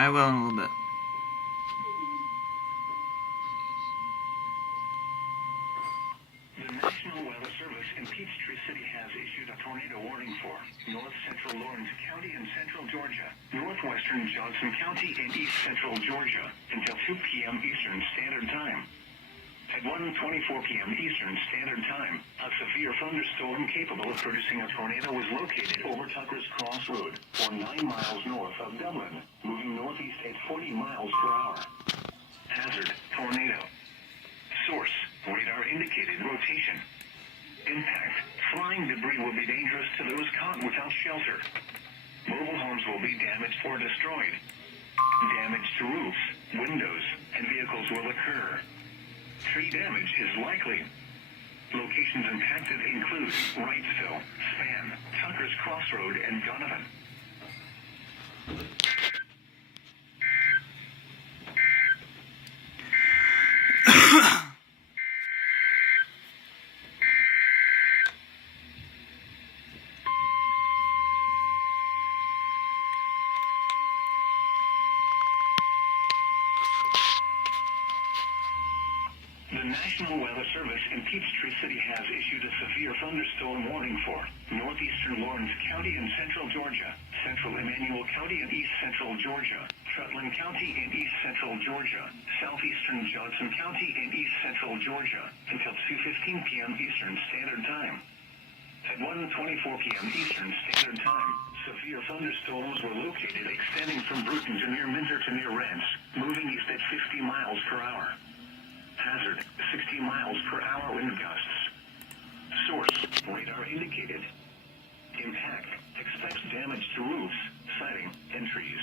I will in a little bit. The National Weather Service in Peachtree City has issued a tornado warning for north central Lawrence County and central Georgia, northwestern Johnson County and east central Georgia until 2 p.m. Eastern Standard Time. At 1:24 p.m. Eastern Standard Time, a severe thunderstorm capable of producing a tornado was located over Tucker's Cross Road, or 9 miles north of Dublin, moving northeast at 40 miles per hour. Hazard: tornado. Source: radar indicated rotation. Impact: flying debris will be dangerous to those caught without shelter. Mobile homes will be damaged or destroyed. Damage to roofs, windows, and vehicles will occur. Tree damage is likely. Locations impacted include Wrightsville, Span, Tucker's Crossroad, and Donovan. The National Weather Service in Peachtree City has issued a severe thunderstorm warning for northeastern Lawrence County and central Georgia, central Emmanuel County and east central Georgia, Rutland County and east central Georgia, southeastern Johnson County and east central Georgia until 2:15 p.m. Eastern Standard Time. At 1:24 p.m. Eastern Standard Time, severe thunderstorms were located extending from Bruton to near Minter to near Rents, moving east at 50 miles per hour. Hazard: 60 miles per hour wind gusts. Source: radar indicated. Impact: expects damage to roofs, siding, and trees.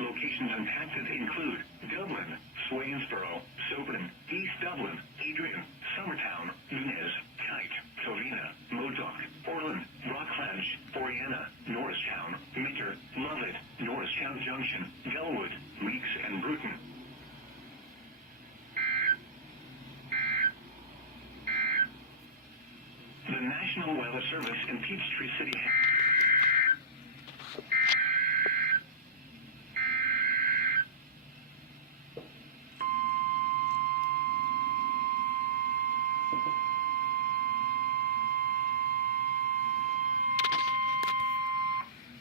Locations impacted include Dublin, Swainsboro, Sopen, East Dublin, Adrian, Summertown, Nunez, Kite, Covina, Modoc, Orland, Rockledge, Oriana, Norristown, Minter, Lovett, Norristown Junction, Bellwood, Meeks, and Bruton. The National Weather Service in Peachtree City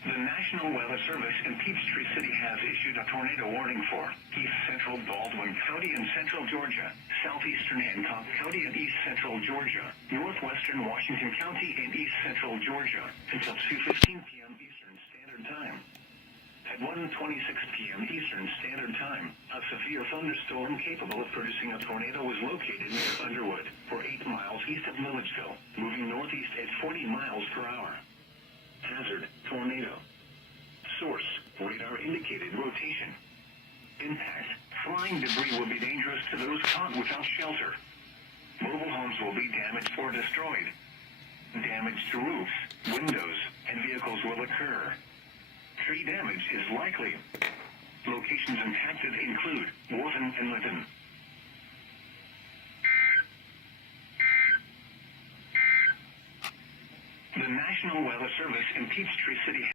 The National Weather Service in Peachtree City has issued a tornado warning for east central Baldwin County and central Georgia, southeastern Hancock County and east central Georgia, northwestern Washington County and east central Georgia until 2:15 p.m. Eastern Standard Time. At 1:26 p.m. Eastern Standard Time, a severe thunderstorm capable of producing a tornado was located near Underwood, or 8 miles east of Milledgeville, moving northeast at 40 miles per hour. Hazard: tornado. Source: radar indicated rotation. Impact: flying debris will be dangerous to those caught without shelter. Mobile homes will be damaged or destroyed. Damage to roofs, windows, and vehicles will occur. Tree damage is likely. Locations impacted include Wharton and Lytton. The National Weather Service in Peachtree City